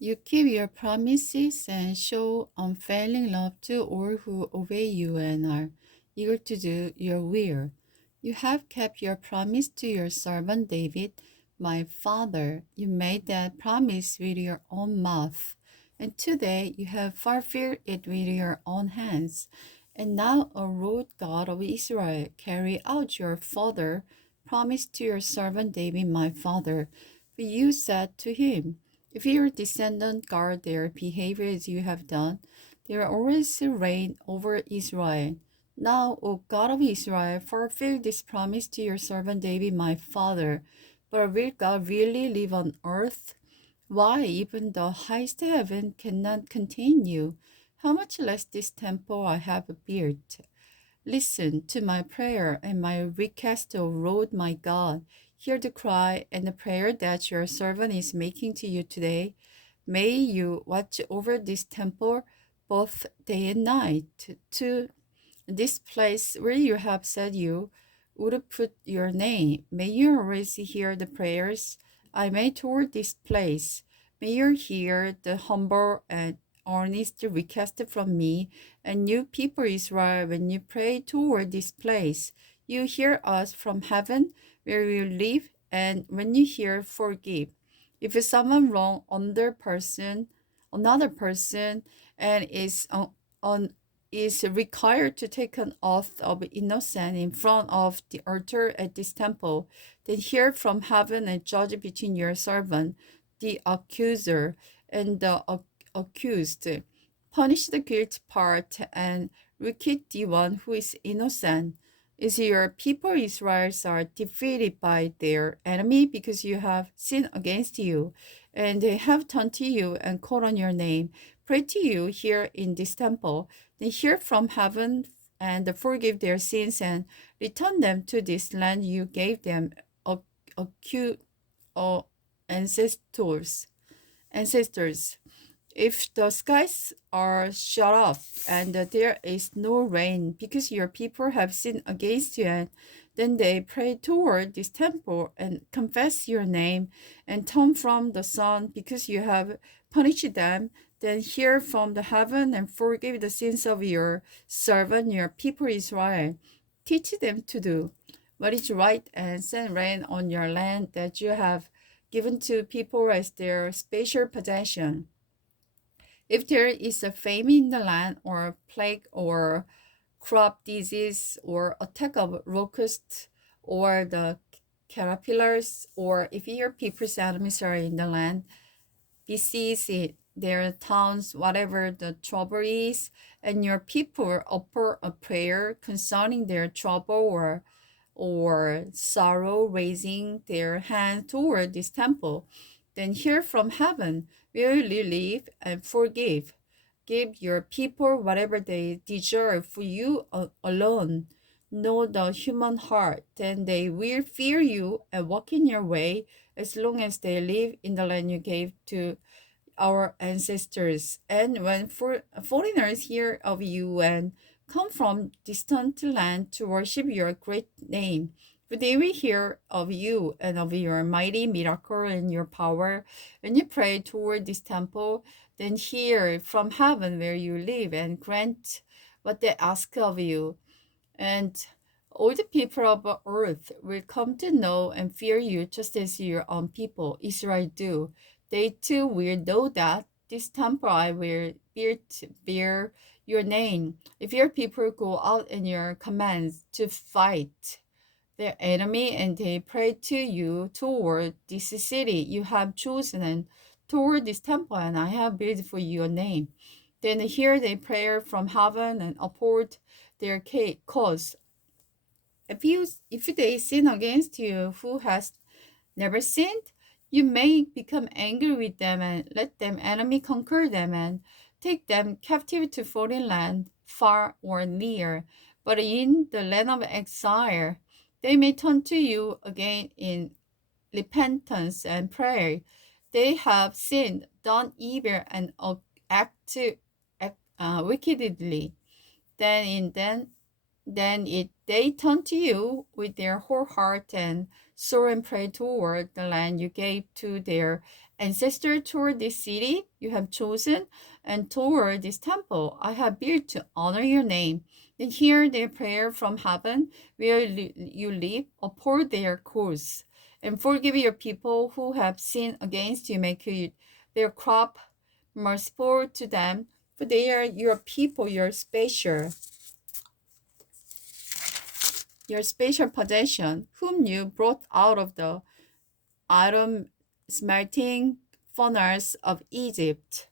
You keep your promises and show unfailing love to all who obey you and are eager to do your will. You have kept your promise to your servant David, my father. You made that promise with your own mouth, and today you have fulfilled it with your own hands. And now, O Lord God of Israel, carry out your father promise to your servant David, my father. For you said to him, if your descendants guard their behavior as you have done, they will always reign over Israel. Now, O God of Israel, fulfill this promise to your servant David, my father. But will God really live on earth? Why, even the highest heaven cannot contain you. How much less this temple I have built? Listen to my prayer and my request, O Lord my God. Hear the cry and the prayer that your servant is making to you today. May you watch over this temple both day and night, to this place where you have said you would put your name. May you always hear the prayers I made toward this place. May you hear the humble and earnest request from me and you people Israel when you pray toward this place. You hear us from heaven where we live, and when you hear, forgive. If someone wrong another person, and is required to take an oath of innocence in front of the altar at this temple, then hear from heaven and judge between your servant, the accuser, and the accused. Punish the guilty part and requite the one who is innocent. Is your people Israel are defeated by their enemy because you have sinned against you, and they have turned to you and called on your name, pray to you here in this temple, then hear from heaven and forgive their sins and return them to this land you gave them, acute ancestors. Ancestors. If the skies are shut off and there is no rain because your people have sinned against you, and then they pray toward this temple and confess your name and turn from the sun because you have punished them, then hear from the heaven and forgive the sins of your servant, your people Israel. Teach them to do what is right and send rain on your land that you have given to people as their special possession. If there is a famine in the land, or plague, or crop disease, or attack of locusts, or the caterpillars, or if your people's enemies are in the land, besiege their towns, whatever the trouble is, and your people offer a prayer concerning their trouble or sorrow, raising their hand toward this temple, then hear from heaven, will you live and forgive. Give your people whatever they deserve, for you alone know the human heart, then they will fear you and walk in your way as long as they live in the land you gave to our ancestors. And when foreigners hear of you and come from distant land to worship your great name, for they will hear of you and of your mighty miracle and your power, and you pray toward this temple, then hear from heaven where you live and grant what they ask of you. And all the people of earth will come to know and fear you just as your own people, Israel, do. They too will know that this temple I will build bear your name. If your people go out in your commands to fight their enemy and they pray to you toward this city you have chosen and toward this temple and I have built for your name, then hear their prayer from heaven and uphold their cause. If they sin against you who has never sinned, you may become angry with them and let them enemy conquer them and take them captive to foreign land, far or near. But in the land of exile, they may turn to you again in repentance and prayer. They have sinned, done evil, and act wickedly. Then they turn to you with their whole heart and soul and pray toward the land you gave to their Ancestor toward this city you have chosen, and toward this temple I have built to honor your name. Then hear their prayer from heaven, where you live, uphold their course, and forgive your people who have sinned against you. Make their crop merciful to them, for they are your people, your special possession, whom you brought out of the iron smelting furnace of Egypt.